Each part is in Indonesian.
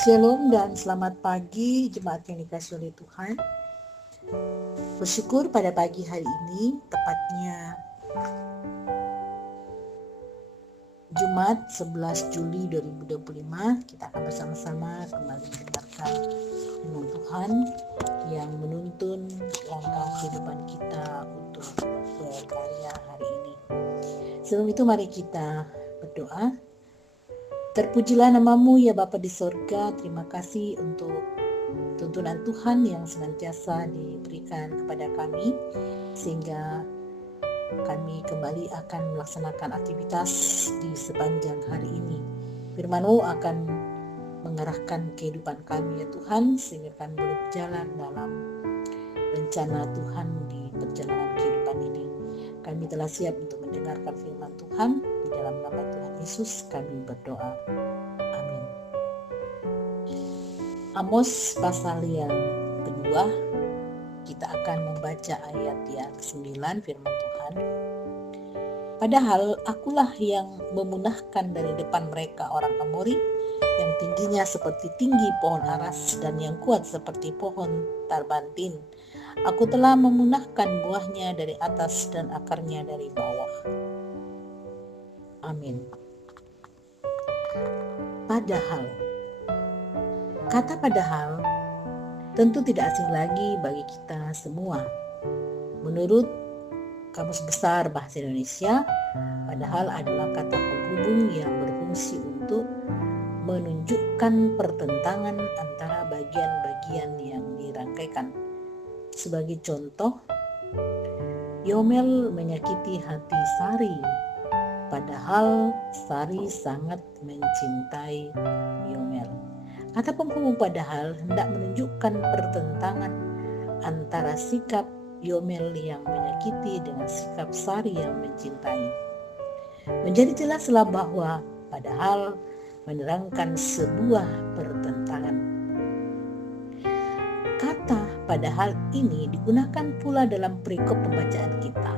Shalom dan selamat pagi jemaat yang dikasihi oleh Tuhan. Bersyukur pada pagi hari ini, tepatnya Jumat 11 Juli 2025, kita akan bersama-sama kembali mendengarkan firman Tuhan yang menuntun langkah kehidupan kita untuk berkarya hari ini. Sebelum itu mari kita berdoa. Terpujilah namamu ya Bapa di sorga, terima kasih untuk tuntunan Tuhan yang senantiasa diberikan kepada kami, sehingga kami kembali akan melaksanakan aktivitas di sepanjang hari ini. Firman-Mu akan mengarahkan kehidupan kami ya Tuhan, sehingga kami boleh berjalan dalam rencana Tuhan di perjalanan kehidupan ini. Kami telah siap untuk mendengarkan firman Tuhan. Di dalam nama Tuhan Yesus kami berdoa. Amin. Amos pasal yang kedua, kita akan membaca ayat yang 9 firman Tuhan. Padahal akulah yang memunahkan dari depan mereka orang Amori, yang tingginya seperti tinggi pohon aras dan yang kuat seperti pohon tarbantin. Aku telah memunahkan buahnya dari atas dan akarnya dari bawah. Amin. Padahal, kata padahal tentu tidak asing lagi bagi kita semua. Menurut Kamus Besar Bahasa Indonesia, padahal adalah kata penghubung yang berfungsi untuk menunjukkan pertentangan antara bagian-bagian yang dirangkaikan. Sebagai contoh, Yomel menyakiti hati Sari, padahal Sari sangat mencintai Yomel. Kata penghubung padahal hendak menunjukkan pertentangan antara sikap Yomel yang menyakiti dengan sikap Sari yang mencintai. Menjadi jelaslah bahwa padahal menerangkan sebuah pertentangan. Kata padahal ini digunakan pula dalam perikop pembacaan kita.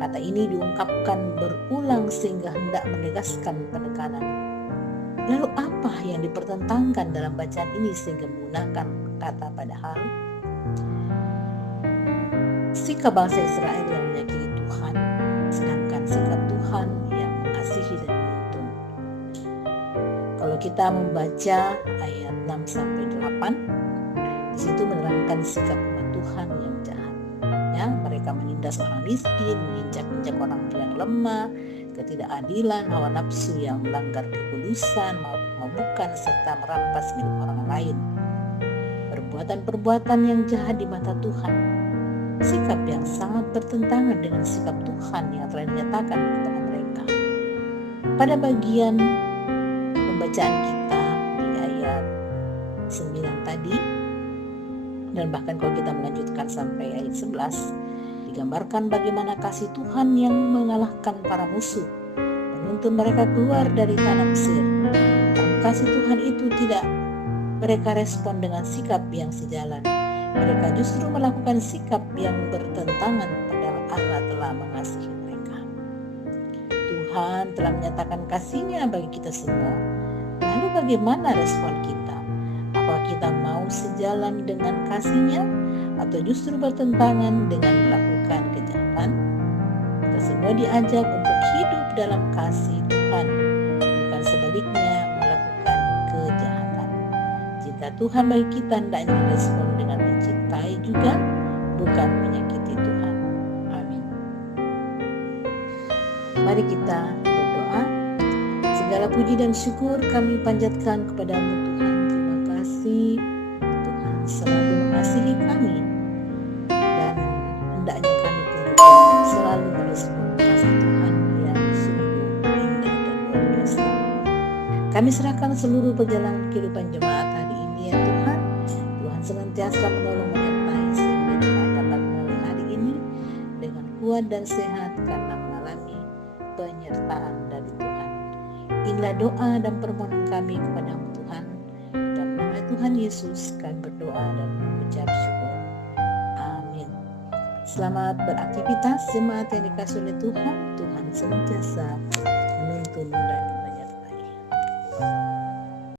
Kata ini diungkapkan berulang sehingga hendak menegaskan penekanan. Lalu apa yang dipertentangkan dalam bacaan ini sehingga menggunakan kata padahal? Sikap bangsa Israel yang menyakiti Tuhan, sedangkan sikap Tuhan yang mengasihi dan menuntun. Kalau kita membaca ayat 6-8, di situ menerangkan sikap umat Tuhan yang jahat. Ya, mereka menindas orang miskin, menginjak-injak orang yang lemah, ketidakadilan, hawa nafsu yang melanggar kekudusan, mabukan, serta merampas milik orang lain. Perbuatan-perbuatan yang jahat di mata Tuhan. Sikap yang sangat bertentangan dengan sikap Tuhan yang telah dinyatakan kepada mereka. Pada bagian pembacaan kita di ayat 9 tadi, dan bahkan kalau kita melanjutkan sampai ayat 11, digambarkan bagaimana kasih Tuhan yang mengalahkan para musuh, menuntun mereka keluar dari tanah Mesir. Kasih Tuhan itu tidak mereka respon dengan sikap yang sejalan. Mereka justru melakukan sikap yang bertentangan, padahal Allah telah mengasihi mereka. Tuhan telah menyatakan kasih-Nya bagi kita semua. Lalu bagaimana respon kita? Apakah kita mau sejalan dengan kasih-Nya atau justru bertentangan dengan melakukan kejahatan? Kita semua diajak untuk hidup dalam kasih Tuhan, bukan sebaliknya melakukan kejahatan. Cinta Tuhan bagi kita hendaknya direspon dengan mencintai juga, bukan menyakiti Tuhan. Amin. Mari kita berdoa. Segala puji dan syukur kami panjatkan kepada-Mu Tuhan. Terima kasih Tuhan selalu mengasihi kami, dan hendaknya kami pun juga selalu merespon kasih Tuhan yang sungguh indah dan luar biasa. Kami serahkan seluruh perjalanan kehidupan jemaat hari ini ya Tuhan. Tuhan senantiasa menolong menyertai sehingga jemaat dapat melalui hari ini dengan kuat dan sehat karena mengalami penyertaan dari Tuhan. Inilah doa dan permohonan kami kepada-Mu Tuhan. Dalam nama Tuhan Yesus kami berdoa dan mengucap syukur. Amin. Selamat beraktivitas jemaat yang dikasihi oleh Tuhan. Tuhan senantiasa menuntun dan menyertai.